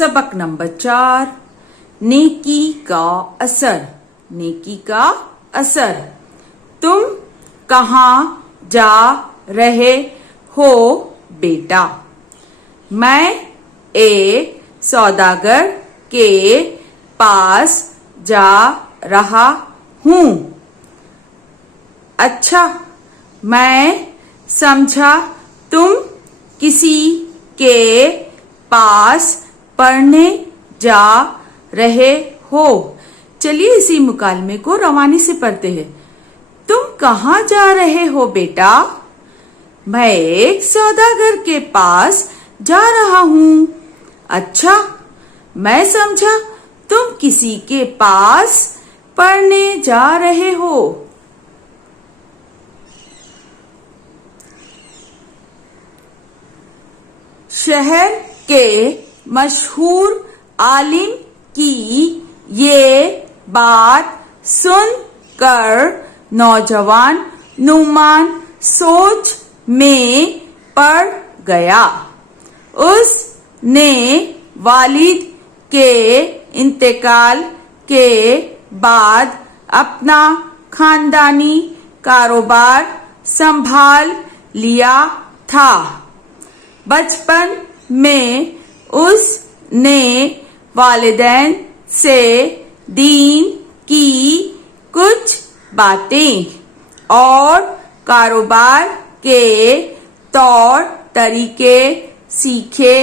सबक नंबर 4 नेकी का असर। नेकी का असर। तुम कहाँ जा रहे हो बेटा? मैं एक सौदागर के पास जा रहा हूँ। अच्छा, मैं समझा तुम किसी के पास पढ़ने जा रहे हो। चलिए इसी मुकालमे को रवानी से पढ़ते हैं। तुम कहाँ जा रहे हो बेटा? मैं एक सौदागर के पास जा रहा हूँ। अच्छा, मैं समझा तुम किसी के पास पढ़ने जा रहे हो। शहर के मशहूर आलिम की ये बात सुनकर नौजवान नुमान सोच में पड़ गया। उसने वालिद के इंतकाल के बाद अपना खानदानी कारोबार संभाल लिया था। बचपन में उसने वालिदैन से दीन की कुछ बातें और कारोबार के तौर तरीके सीखे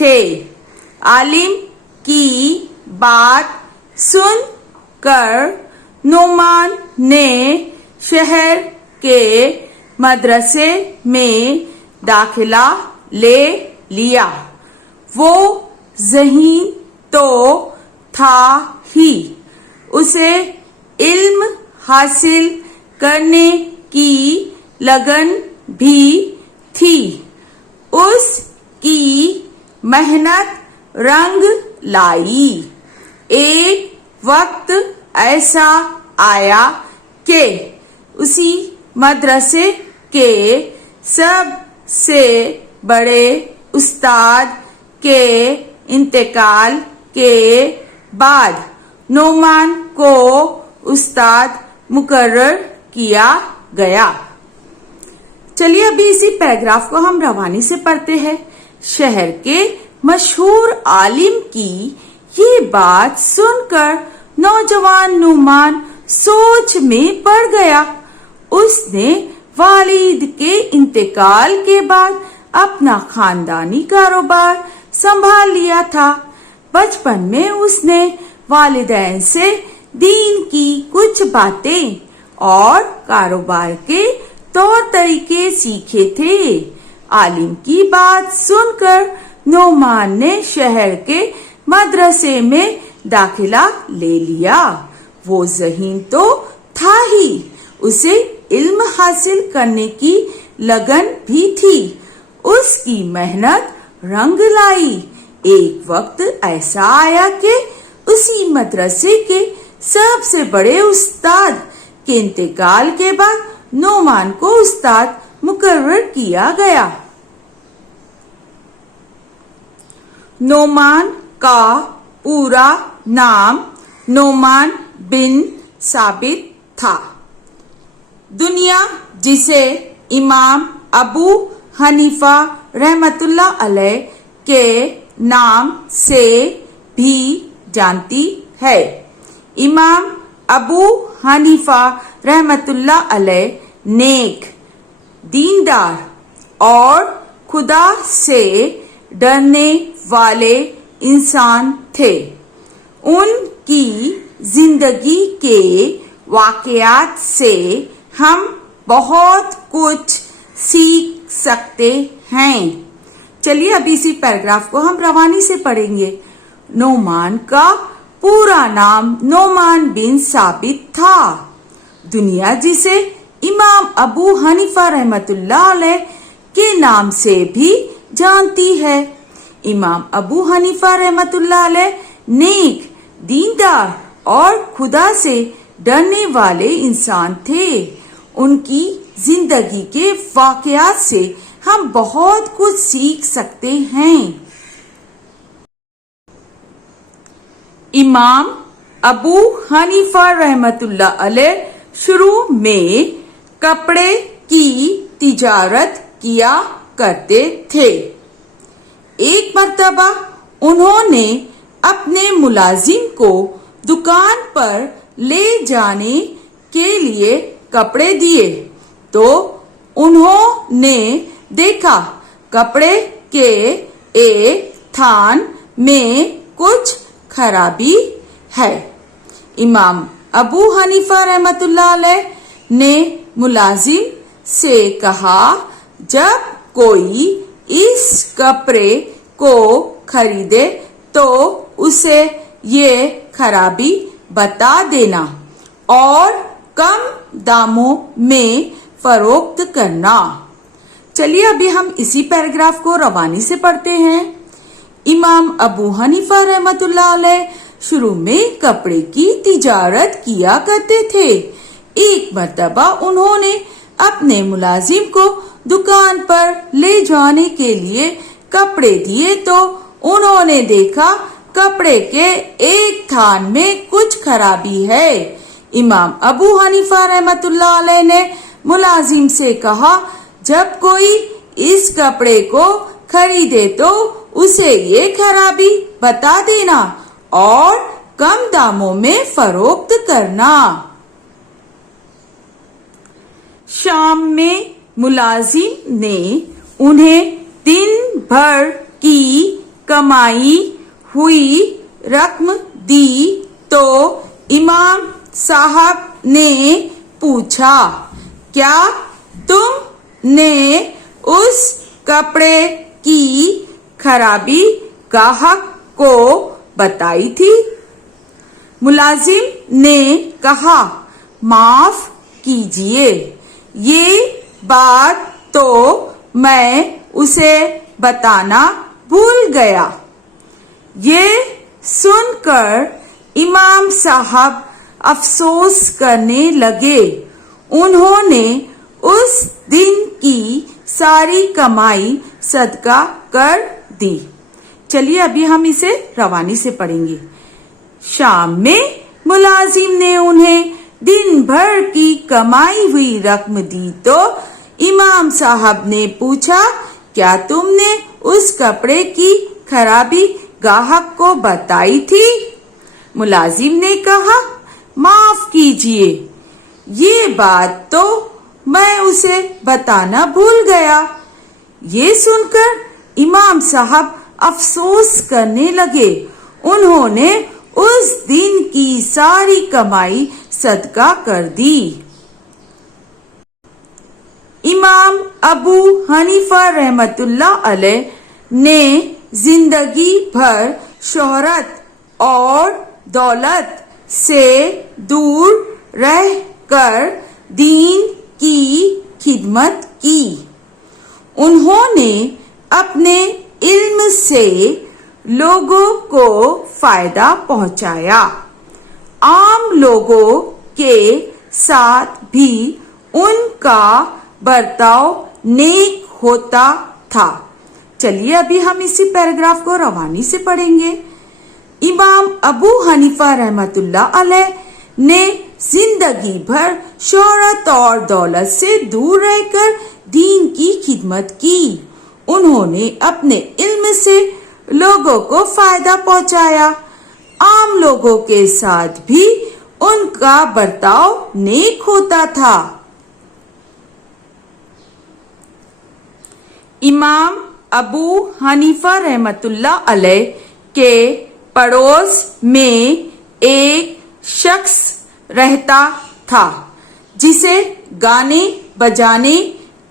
थे। आलिम की बात सुनकर नोमान ने शहर के मदरसे में दाखिला ले लिया। वो ज़हीन तो था ही, उसे इल्म हासिल करने की लगन भी थी। उसकी मेहनत रंग लाई। एक वक्त ऐसा आया कि उसी मदरसे के सबसे बड़े उस्ताद के इंतकाल के बाद नोमान को उस्ताद मुकर्रर किया गया। चलिए अभी इसी पैराग्राफ को हम रवानी से पढ़ते हैं। शहर के मशहूर आलिम की ये बात सुनकर नौजवान नुमान सोच में पड़ गया। उसने वालिद के इंतकाल के बाद अपना खानदानी कारोबार संभाल लिया था। बचपन में उसने वालिदैन से दीन की कुछ बातें और कारोबार के तौर तरीके सीखे थे। आलिम की बात सुनकर नोमान ने शहर के मदरसे में दाखिला ले लिया। वो ज़हीन तो था ही, उसे इल्म हासिल करने की लगन भी थी। उसकी मेहनत रंग लाई। एक वक्त ऐसा आया कि उसी मदरसे के सबसे बड़े उस्ताद के इंतकाल के बाद नोमान को उस्ताद मुकर्रर किया गया। नोमान का पूरा नाम नोमान बिन साबित था। दुनिया जिसे इमाम अबू हनीफा रहमतुल्लाह अलैह के नाम से भी जानती है। इमाम अबू हनीफा रहमतुल्लाह अलैह नेक, दीनदार और खुदा से डरने वाले इंसान थे। उनकी जिंदगी के वाकयात से हम बहुत कुछ सीख सकते हैं। चलिए अभी इसी पैराग्राफ को हम रवानी से पढ़ेंगे। नोमान का पूरा नाम नोमान बिन साबित था। दुनिया जिसे इमाम अबू हनीफा रहमतुल्लाह अलैह के नाम से भी जानती है। इमाम अबू हनीफा रहमतुल्लाह अलैह नेक, दीनदार और खुदा से डरने वाले इंसान थे। उनकी जिंदगी के वाकयात से हम बहुत कुछ सीख सकते हैं। इमाम अबू हनीफा रहमतुल्लाह अलैह शुरू में कपड़े की तिजारत किया करते थे। एक मर्तबा उन्होंने अपने मुलाजिम को दुकान पर ले जाने के लिए कपड़े दिए तो उन्होंने देखा कपड़े के एक थान में कुछ खराबी है। इमाम अबू हनीफा रहमतुल्लाह अलैह ने मुलाजिम से कहा, जब कोई इस कपड़े को खरीदे तो उसे ये खराबी बता देना और कम दामों में फरोख्त करना। चलिए अभी हम इसी पैराग्राफ को रवानी से पढ़ते हैं। इमाम अबू हनीफा रहमतुल्लाह अलैह शुरू में कपड़े की तिजारत किया करते थे। एक मर्तबा उन्होंने अपने मुलाजिम को दुकान पर ले जाने के लिए कपड़े दिए तो उन्होंने देखा कपड़े के एक थान में कुछ खराबी है। इमाम अबू हनीफा रहमतुल्लाह अलैह ने मुलाजिम से कहा, जब कोई इस कपड़े को खरीदे तो उसे ये खराबी बता देना और कम दामों में फरोख्त करना। शाम में मुलाजिम ने उन्हें दिन भर की कमाई हुई रकम दी तो इमाम साहब ने पूछा, क्या तुमने उस कपड़े की खराबी गाहक को बताई थी? मुलाजिम ने कहा, माफ कीजिए, ये बात तो मैं उसे बताना भूल गया। ये सुनकर इमाम साहब अफसोस करने लगे। उन्होंने उस दिन की सारी कमाई सदका कर दी। चलिए अभी हम इसे रवानी से पढ़ेंगे। शाम में मुलाजिम ने उन्हें दिन भर की कमाई हुई रकम दी तो इमाम साहब ने पूछा, क्या तुमने उस कपड़े की खराबी गाहक को बताई थी? मुलाजिम ने कहा, माफ कीजिए, ये बात तो मैं उसे बताना भूल गया। ये सुनकर इमाम साहब अफसोस करने लगे। उन्होंने उस दिन की सारी कमाई सदका कर दी। इमाम अबू हनीफा रहमतुल्लाह अलैह ने जिंदगी भर शोहरत और दौलत से दूर रहकर दीन की खिदमत की। उन्होंने अपने इल्म से लोगों को फायदा पहुंचाया। आम लोगों के साथ भी उनका बर्ताव नेक होता था। चलिए अभी हम इसी पैराग्राफ को रवानी से पढ़ेंगे। इमाम अबू हनीफा रहमतुल्लाह अलैह ने जिंदगी भर शोहरत और दौलत से दूर रहकर दीन की खिदमत की। उन्होंने अपने इल्म से लोगों को फायदा पहुंचाया। आम लोगों के साथ भी उनका बर्ताव नेक होता था। इमाम अबू हनीफा रहमतुल्लाह अलैह के पड़ोस में एक शख्स रहता था जिसे गाने बजाने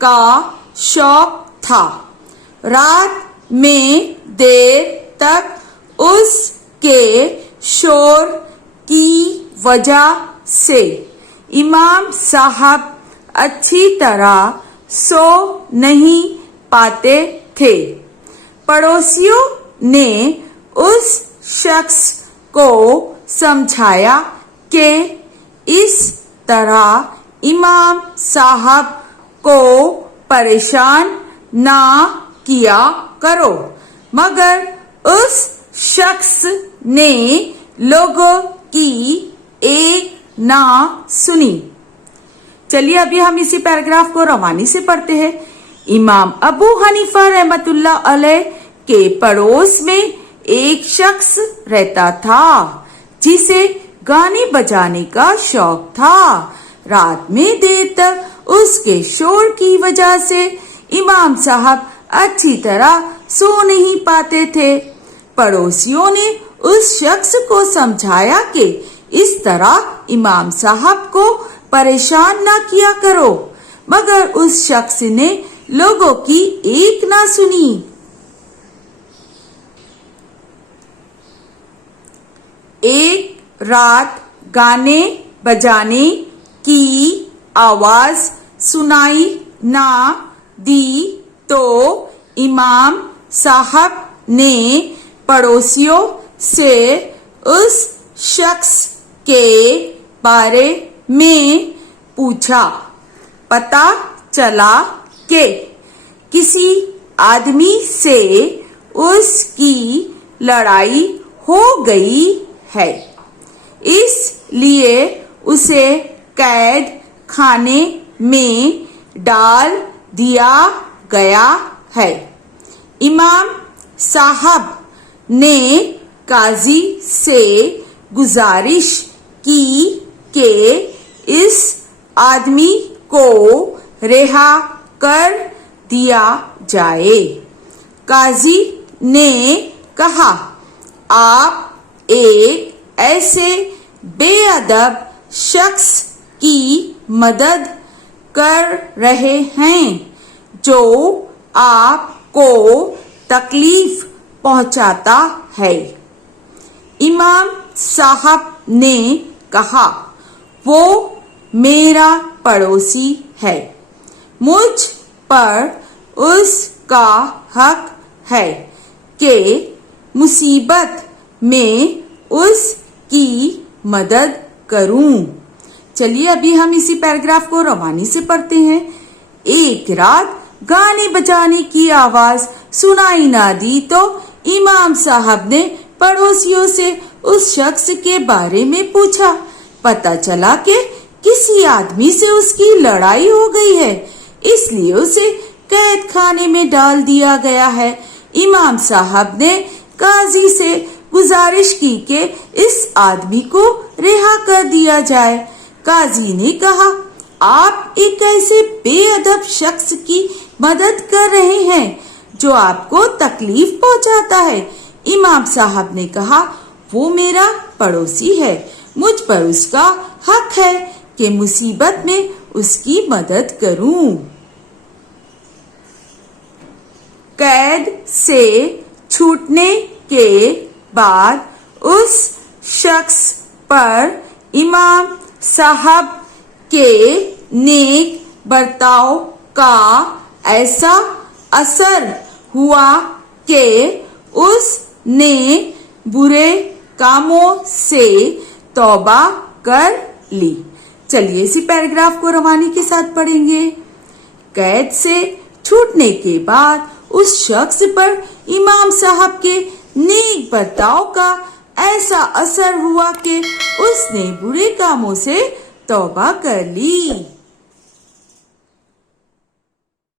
का शौक था। रात में देर तक उसके शोर की वजह से इमाम साहब अच्छी तरह सो नहीं पाते थे। पड़ोसियों ने उस शख्स को समझाया कि इस तरह इमाम साहब को परेशान ना किया करो, मगर उस शख्स ने लोगों की एक ना सुनी। चलिए अभी हम इसी पैराग्राफ को रवानी से पढ़ते हैं। इमाम अबू हनीफा रहमतुल्लाह अलैह के पड़ोस में एक शख्स रहता था जिसे गाने बजाने का शौक था। रात में देर तक उसके शोर की वजह से इमाम साहब अच्छी तरह सो नहीं पाते थे। पड़ोसियों ने उस शख्स को समझाया कि इस तरह इमाम साहब को परेशान ना किया करो, मगर उस शख्स ने लोगों की एक ना सुनी। एक रात गाने बजाने की आवाज सुनाई ना दी तो इमाम साहब ने पड़ोसियों से उस शख्स के बारे में पूछा। पता चला कि किसी आदमी से उसकी लड़ाई हो गई है, इसलिए उसे कैद खाने में डाल दिया गया है। इमाम साहब ने काजी से गुजारिश की कि इस आदमी को रिहा कर दिया जाए। काजी ने कहा, आप एक ऐसे बेअदब शख्स की मदद कर रहे हैं जो आपको तकलीफ पहुंचाता है। इमाम साहब ने कहा, वो मेरा पड़ोसी है, मुझ पर उसका हक है कि मुसीबत में उसकी मदद करूं। चलिए अभी हम इसी पैराग्राफ को रवानी से पढ़ते हैं। एक रात गाने बजाने की आवाज सुनाई ना दी तो इमाम साहब ने पड़ोसियों से उस शख्स के बारे में पूछा। पता चला कि किसी आदमी से उसकी लड़ाई हो गई है, इसलिए उसे कैद खाने में डाल दिया गया है। इमाम साहब ने काजी से गुजारिश की कि इस आदमी को रिहा कर दिया जाए। काजी ने कहा, आप एक ऐसे बेअदब शख्स की मदद कर रहे हैं जो आपको तकलीफ पहुंचाता है। इमाम साहब ने कहा, वो मेरा पड़ोसी है, मुझ पर उसका हक है कि मुसीबत में उसकी मदद करूं। कैद से छूटने के बाद उस शख्स पर इमाम साहब के नेक बर्ताव का ऐसा असर हुआ कि उसने बुरे कामों से तौबा कर ली। चलिए इसी पैराग्राफ को रवानी के साथ पढ़ेंगे। कैद से छूटने के बाद उस शख्स पर इमाम साहब के नेक बर्ताव का ऐसा असर हुआ कि उसने बुरे कामों से तौबा कर ली।